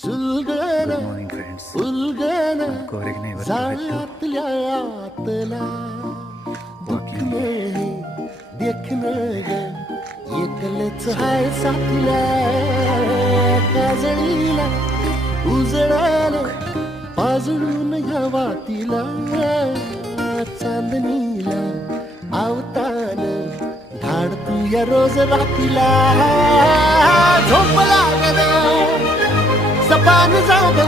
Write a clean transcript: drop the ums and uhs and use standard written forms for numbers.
सुलगन good morning friends. उलगन कोरेग नाही जाळ्यातल्या आतला दुखन हे देखन ग एकलच हाय साथीला काजळीला उजळाल पाजळून ह्या वातीला चांदणीला आवतान धाड तू या रोज रातीला झोप लागना सपान जाग